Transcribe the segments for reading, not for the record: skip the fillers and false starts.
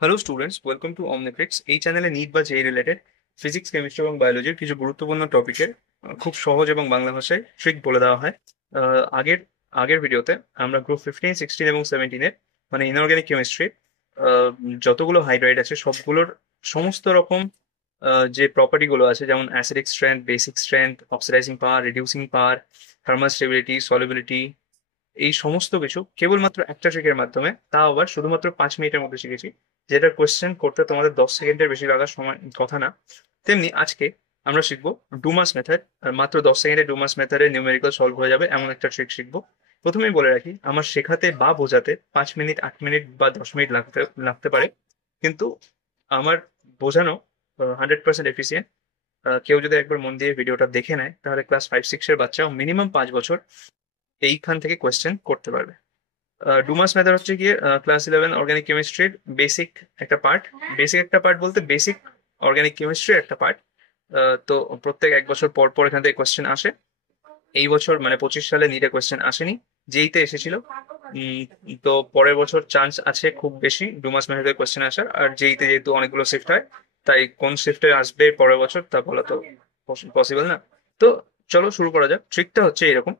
Hello students, welcome to Omnifix. এই চ্যানেলে NEET বা জেই রিলেটেড ফিজিক্স, কেমিস্ট্রি এবং বায়োলজির কিছু গুরুত্বপূর্ণ টপিকের খুব সহজ এবং বাংলা ভাষায় ট্রিক বলে দেওয়া হয়। আগের আগের ভিডিওতে আমরা গ্রুপ 15, 16 এবং 17-এর মানে ইনঅর্গ্যানিক কেমিস্ট্রি যতগুলো হাইড্রাইড আছে সবগুলোর সমস্ত রকম যে প্রপার্টি গুলো আছে, যেমন acidic strength, basic strength, oxidising power, reducing power, thermal stability, solubility, এই সমস্ত কিছু কেবলমাত্র একটা ট্রিকের মাধ্যমে, তা আবার শুধুমাত্র 5 মিনিটের মধ্যে শিখেছি, যেটা কোয়েশ্চেন করতে তোমাদের 10 সেকেন্ডের বেশি লাগার সময় কথা না। তেমনি আজকে আমরা শিখবো ডুমাস মেথড। আর মাত্র 10 সেকেন্ডে ডুমাস মেথডে নিউমেরিক্যাল সলভ হয়ে যাবে এমন একটা ট্রিক শিখবো। প্রথমেই বলে রাখি, আমার শেখাতে বা বোঝাতে 5 মিনিট, 8 মিনিট বা 10 মিনিট লাগতে লাগতে পারে, কিন্তু আমার বোঝানো 100% এফিসিয়েন্ট। কেউ যদি একবার মন দিয়ে ভিডিওটা দেখে নেয়, তাহলে ক্লাস 5, 6-এর বাচ্চাও মিনিমাম 5 বছর এইখান থেকে কোয়েশ্চেন করতে পারবে। ডুমাস মেথড হচ্ছে গিয়ে ক্লাস 11 অর্গানিক কেমিস্ট্রির বেসিক একটা পার্ট। বেসিক একটা পার্ট বলতে বেসিক অর্গানিক কেমিস্ট্রির একটা পার্ট। তো প্রত্যেক 1 বছর পর পর এখান থেকে কোয়েশ্চেন আসে। এই বছর মানে 25 সালে নিটে কোয়েশ্চেন আসেনি, যেইতে এসেছিল। উম, তো পরের বছর চান্স আছে খুব বেশি ডুমাস মেথডের কোয়েশ্চেন আসার। আর যেইতে যেহেতু অনেকগুলো শিফট হয়, তাই কোন শিফটে আসবে পরের বছর তা বলা তো পসিবল না। তো চলো শুরু করা যাক। ট্রিকটা হচ্ছে এরকম: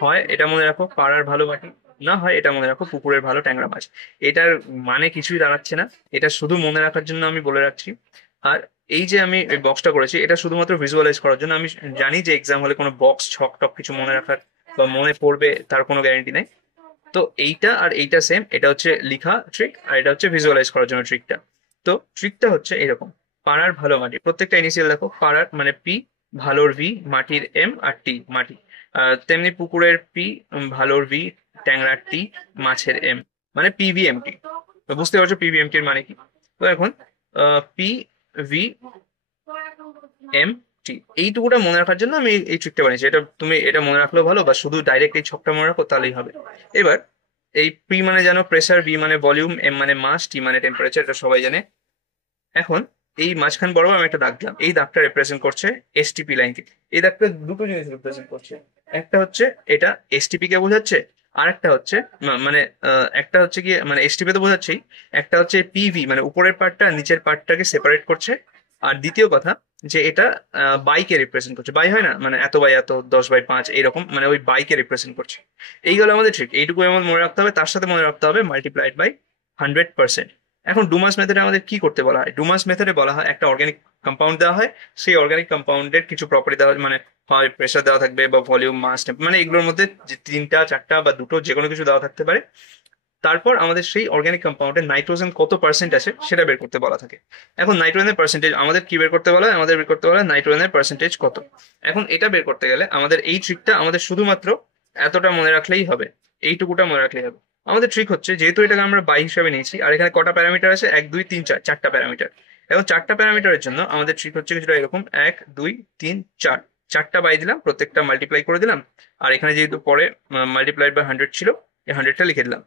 হয় এটা মনে রাখো, পাড়ার ভালো মাটি; না হয় এটা মনে রাখো, পুকুরের ভালো ট্যাংরা মাছ। এটার মানে কিছুই দাঁড়াচ্ছে না, এটা শুধু মনে রাখার জন্য আমি বলে রাখছি। আর এই যে আমি এই বক্সটা করেছি, এটা শুধুমাত্র ভিজুয়ালাইজ করার জন্য। আমি জানি যে এক্সাম হলে কোনো বক্স, ছক টক কিছু মনে রাখার বা মনে পড়বে তার কোনো গ্যারান্টি নেই। তো এইটা আর এইটা সেম, এটা হচ্ছে লিখা ট্রিক আর এটা হচ্ছে ভিজুয়ালাইজ করার জন্য ট্রিকটা। তো ট্রিকটা হচ্ছে এরকম: পাড়ার ভালো মাটি, প্রত্যেকটা ইনিশিয়াল দেখো। পাড়ার মানে পি, ভালোর ভি, মাটির এম, আর টি মাটি। তেমনি পুকুরের পি, ভালোর ভি, ট্যাংরার টি, মাছের এম, মানে পিভিএমটি। তো বুঝতে পারছো পিভিএমটির মানে কি। তো এখন পি, ভি, এম, টি, এইটুকুটা মনে রাখার জন্য আমি এই ট্রিকটা বানিয়েছি। এটা তুমি এটা মনে রাখলেও ভালো, বা শুধু ডাইরেক্ট এই ছকটা মনে রাখো তাহলেই হবে। এবার এই পি মানে জানো প্রেসার, ভি মানে ভলিউম, এম মানে মাস, টি মানে টেম্পারেচার, এটা সবাই জানে। এখন এই মাঝখান বরাবর আমি একটা দাগ দিলাম, এই দাগটা রিপ্রেজেন্ট করছে এসটিপি লাইনকে। এই দাগটা দুটো জিনিস রিপ্রেজেন্ট করছে। একটা হচ্ছে এটা এসটিপি কে বোঝাচ্ছে, আর একটা হচ্ছে মানে একটা হচ্ছে কি মানে এসটিপি তো বোঝাচ্ছেই, একটা হচ্ছে পিভি মানে উপরের পার্টটা নিচের পার্টটাকে সেপারেট করছে। আর দ্বিতীয় কথা, যে এটা বাইকে রিপ্রেজেন্ট করছে। বাই হয় না মানে এত বাই এত, 10/5 এরকম, মানে ওই বাইকে রিপ্রেজেন্ট করছে। এইগুলো আমাদের ঠিক এইটুকু আমার মনে রাখতে হবে, তার সাথে মনে রাখতে হবে মাল্টিপ্লাইড বাই 100%। এখন ডুমাস মেথডে আমাদের কি করতে বলা হয়? ডুমাস মেথডে বলা হয় একটা অর্গানিক কম্পাউন্ড দেওয়া হয়, সেই অর্গানিক কম্পাউন্ডের কিছু প্রপার্টি দেওয়া হয়, মানে হয় প্রেসার দেওয়া থাকবে বা ভলিউম, মাস, মানে এগুলোর মধ্যে যে তিনটা, চারটা বা দুটো যে কোনো কিছু দেওয়া থাকতে পারে। তারপর আমাদের সেই অর্গানিক কম্পাউন্ডে নাইট্রোজেন কত পার্সেন্ট আছে সেটা বের করতে বলা থাকে। এখন নাইট্রোজেনের পার্সেন্টেজ আমাদের কি বের করতে বলা হয়? আমাদের বের করতে বলা হয় নাইট্রোজেনের পার্সেন্টেজ কত। এখন এটা বের করতে গেলে আমাদের এই ট্রিকটা আমাদের শুধুমাত্র এতটা মনে রাখলেই হবে, এইটুকুটা মনে রাখলেই হবে। আমাদের ট্রিক হচ্ছে, যেহেতু এটাকে আমরা বাই হিসাবে নিয়েছি, আর এখানে কটা প্যারামিটার আছে? 1, 2, 3, 4, চারটা প্যারামিটার। এখন চারটা প্যারামিটারের জন্য আমাদের ট্রিক হচ্ছে কিছুটা এরকম: 1, 2, 3, 4, চারটা বাই দিলাম, প্রত্যেকটা মাল্টিপ্লাই করে দিলাম। আর এখানে যেহেতু পরে মাল্টিপ্লাইড বাই 100 ছিল, এই 100টা লিখে দিলাম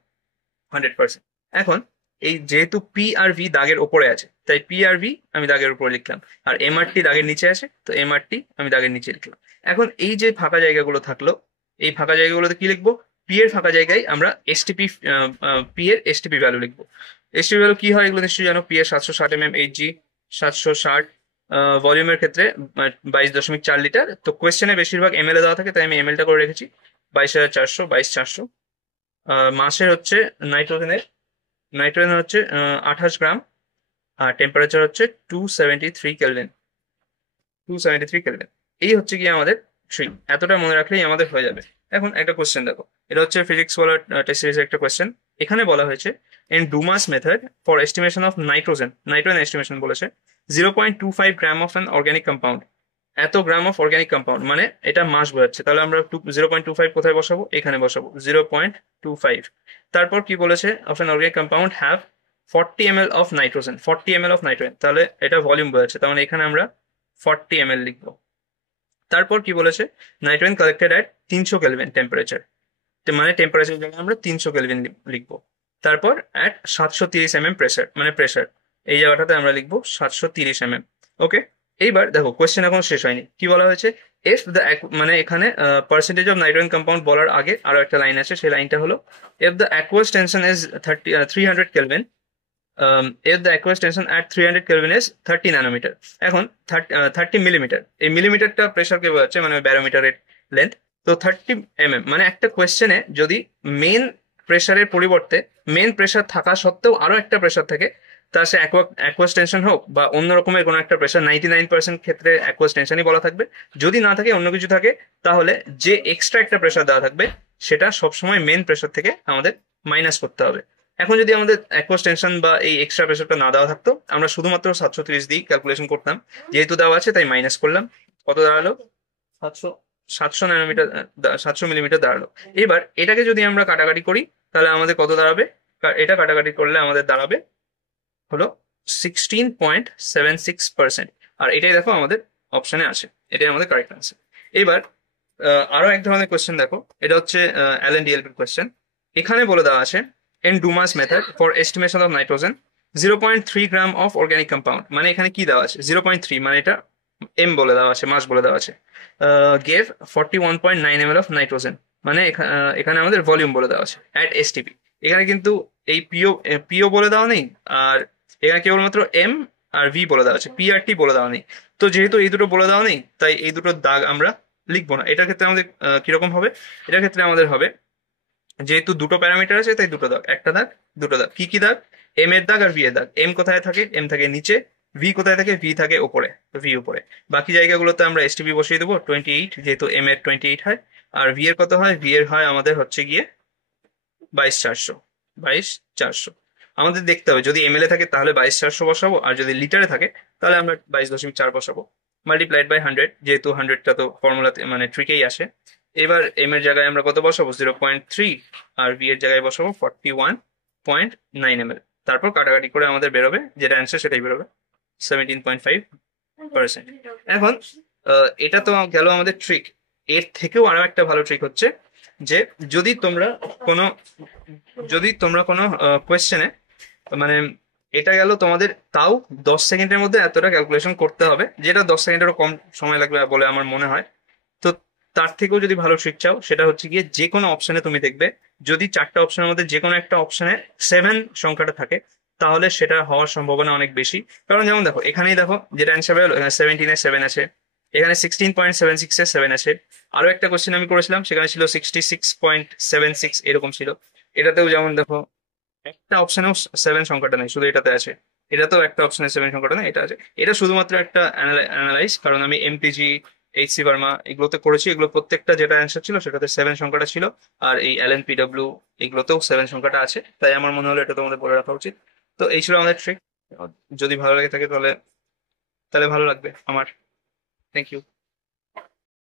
100%। এখন এই যেহেতু পি আর ভি দাগের ওপরে আছে, তাই পি আর ভি আমি দাগের উপরে লিখলাম। আর এম আর টি দাগের নিচে আছে, তো এম আর টি আমি দাগের নিচে লিখলাম। এখন এই যে ফাঁকা জায়গাগুলো থাকলো, এই ফাঁকা জায়গাগুলোতে কি লিখবো? পি এর ফাঁকা জায়গায় আমরা এসটিপি, পি এর এসটিপি ভ্যালু লিখবো। এসটিপি ভ্যালু কি হয় এগুলো নিশ্চয়ই জানো। পি এর 760 mm Hg, 760। ভলিউমের ক্ষেত্রে 22.4 লিটার। তো কোয়েশ্চেনে বেশিরভাগ এমএল এ দেওয়া থাকে, তাই আমি এমএলটা করে রেখেছি। 22,400, 22,400। মাসের হচ্ছে নাইট্রোজেনের, হচ্ছে 28 গ্রাম। আর টেম্পারেচার হচ্ছে 273 কেলভিন, 273 কেলভিন। এই হচ্ছে কি আমাদের থ্রি। এতটা মনে রাখলেই আমাদের হয়ে যাবে। এখন একটা কোশ্চেন দেখো, এটা হচ্ছে ফিজিক্স বলার টেস্ট সিরিজের একটা কোশ্চেন। এখানে বলা হয়েছে in Dumas method for estimation of nitrogen, nitrogen estimation বলেছে 0.25 gram of an organic compound. এত গ্রাম অফ অর্গ্যানিক কম্পাউন্ড মানে এটা মাস বোঝাচ্ছে, তাহলে আমরা 0.25 কোথায় বসাবো? এখানে বসাবো 0.25। তারপর কি বলেছে? Of an organic compound have 40 ml of nitrogen, 40 ml of nitrogen, তাহলে এটা ভলিউম বোঝাচ্ছে, তার মানে এখানে আমরা 40 ml লিখবো। তারপর কি বলেছে? Nitrogen collected at 300 kelvin temperature, মানে টেম্পারেচার জায়গায় আমরা 300 কেলভিন লিখবো। তারপর অ্যাট 730 mm প্রেসার, মানে প্রেসার এই জায়গাটাতে আমরা লিখবো 730 mm। ওকে, এইবার দেখো কোয়েশ্চেন এখন শেষ হয়নি। কি বলা হয়েছে? ইফ দ্য, মানে এখানে পার্সেন্টেজ অফ নাইট্রোজেন কম্পাউন্ড বলার আগে আরো একটা লাইন আছে, সেই লাইনটা হলো if the aqueous tension is 300 kelvin, if the aqueous tension at 300 Kelvin is 30 nanometre. এখন 30 মিলিমিটার, এই মিলিমিটারটা প্রেশারকে বোঝাচ্ছে, মানে ব্যারোমিটারের লেন্থ। তো 30 mm, মানে একটা কোয়েশ্চেনে যদি মেন প্রেশারের পরিবর্তে মেন প্রেশার থাকা সত্ত্বেও আরো একটা প্রেশার থাকে, তা সে অ্যাকুয়াস টেনশন হোক বা অন্য রকমের কোনো একটা প্রেশার, 99% ক্ষেত্রে অ্যাকুয়াস টেনশনই বলা থাকবে। যদি না থাকে, অন্য কিছু থাকে, তাহলে যে এক্সট্রা একটা প্রেশার দেওয়া থাকবে সেটা সবসময় মেন প্রেশার থেকে আমাদের মাইনাস করতে হবে। এখন যদি আমাদের অ্যাকুয়াস টেনশন বা এই এক্সট্রা প্রেশারটা না দেওয়া থাকতো, আমরা শুধুমাত্র 730 দিয়ে ক্যালকুলেশন করতাম। যেহেতু দেওয়া আছে তাই মাইনাস করলাম। কত দাঁড়ালো? 700, 700 ন্যানোমিটার, 700 মিলিমিটার দাঁড়ালো। এবার এটাকে যদি আমরা কাটাকাটি করি, তাহলে আমাদের কত দাঁড়াবে? এটা কাটাকাটি করলে আমাদের দাঁড়াবে হলো 16.76%। আর এটাই দেখো আমাদের অপশনে আছে, এটাই আমাদের কারেক্ট আনসার। এবার আরো এক ধরনের কোয়েশ্চেন দেখো, এটা হচ্ছে LNDLP কোয়েশ্চেন। এখানে বলে দেওয়া আছে in Dumas method for estimation of nitrogen 0.3 gram of organic compound. মানে এখানে কি দেওয়া আছে? 0.3, মানে এটা এম বলে দেওয়া আছে, মাস বলে দেওয়া আছে। গেভ 41.9 ml অফ নাইট্রোজেন, মানে এখানে আমাদের ভলিউম বলে দেওয়া আছে অ্যাট এসটিপি। এখানে কিন্তু এই পিও বলে দেওয়া নেই, আর এখানে কেবলমাত্র এম আর ভি বলে দেওয়া আছে, পি আর টি বলে দেওয়া নেই। তো যেহেতু এই দুটো বলে দেওয়া নেই, তাই এই দুটো দাগ আমরা লিখবো না। এটার ক্ষেত্রে আমাদের কিরকম হবে? এটার ক্ষেত্রে আমাদের হবে, যেহেতু দুটো প্যারামিটার আছে তাই দুটো দাগ, একটা দাগ, দুটো দাগ। কি কি দাগ? এম এর দাগ আর ভি এর দাগ। এম কোথায় থাকে? এম থাকে নিচে। ভি কোথায় থাকে? ভি থাকে ওপরে, ভি উপরে। বাকি জায়গাগুলোতে আমরা এসটিপি বসিয়ে দেবো 28, যেহেতু এম এর 28 হয়। আর ভি এর কত হয়? ভি এর হয় আমাদের হচ্ছে গিয়ে 22,400, 22,400। আমাদের দেখতে হবে, যদি এমএল এ থাকে তাহলে 22,400 বসাবো, আর যদি লিটারে থাকে তাহলে আমরা 22.4 বসাবো, মাল্টিপ্লাইড বাই 100, যেহেতু 100টা তো ফর্মুলাতে মানে ট্রিকেই আসে। এবার এম এর জায়গায় আমরা কত বসাবো? 0.3, আর ভি এর জায়গায় বসাবো 41.9 ml। তারপর কাটাকাটি করে আমাদের বেরোবে, যেটা অ্যান্সার সেটাই বেরোবে, 17.5%। এখন এটা তো গেল আমাদের ট্রিক। এর থেকেও আরো একটা ভালো ট্রিক হচ্ছে যে, যদি তোমরা কোনো কোনো কোয়েশ্চেনে, মানে এটা গেল তোমাদের, তাও 10 সেকেন্ডের মধ্যে এতটা ক্যালকুলেশন করতে হবে, যেটা 10 সেকেন্ডেরও কম সময় লাগবে বলে আমার মনে হয়। তো তার থেকেও যদি ভালো ট্রিক চাও, সেটা হচ্ছে গিয়ে যে কোনো অপশনে তুমি দেখবে, যদি 4টা অপশনের মধ্যে যে কোনো একটা অপশনে 7 সংখ্যাটা থাকে, তাহলে সেটা হওয়ার সম্ভাবনা অনেক বেশি। কারণ যেমন দেখো, এখানেই দেখো যেটা অ্যান্সার বেরোলো, এখানে 17 এর 7 আছে, এখানে 16.76 এর 7 আছে। আরো একটা কোশ্চেন আমি করেছিলাম, সেখানে ছিল 66.76, এরকম ছিল। এটাতেও যেমন দেখো, একটা অপশনেও 7 সংখ্যাটা নেই, শুধু এটাতে আছে। এটাতেও একটা অপশনে 7 সংখ্যাটা নেই, এটা আছে। এটা শুধুমাত্র একটা অ্যানালাইজ, কারণ আমি এমপিজি, এইচসি ভার্মা এগুলোতে করেছি, এগুলো প্রত্যেকটা যেটা অ্যান্সার ছিল সেটাতে 7 সংখ্যাটা ছিল। আর এই LNPW এগুলোতেও 7 সংখ্যাটা আছে, তাই আমার মনে হলো এটা তোমাদের বলে রাখা উচিত। তো এই ছিল আমাদের ট্রিক। যদি ভালো লাগে থাকে তাহলে তাহলে ভালো লাগবে আমার। Thank you.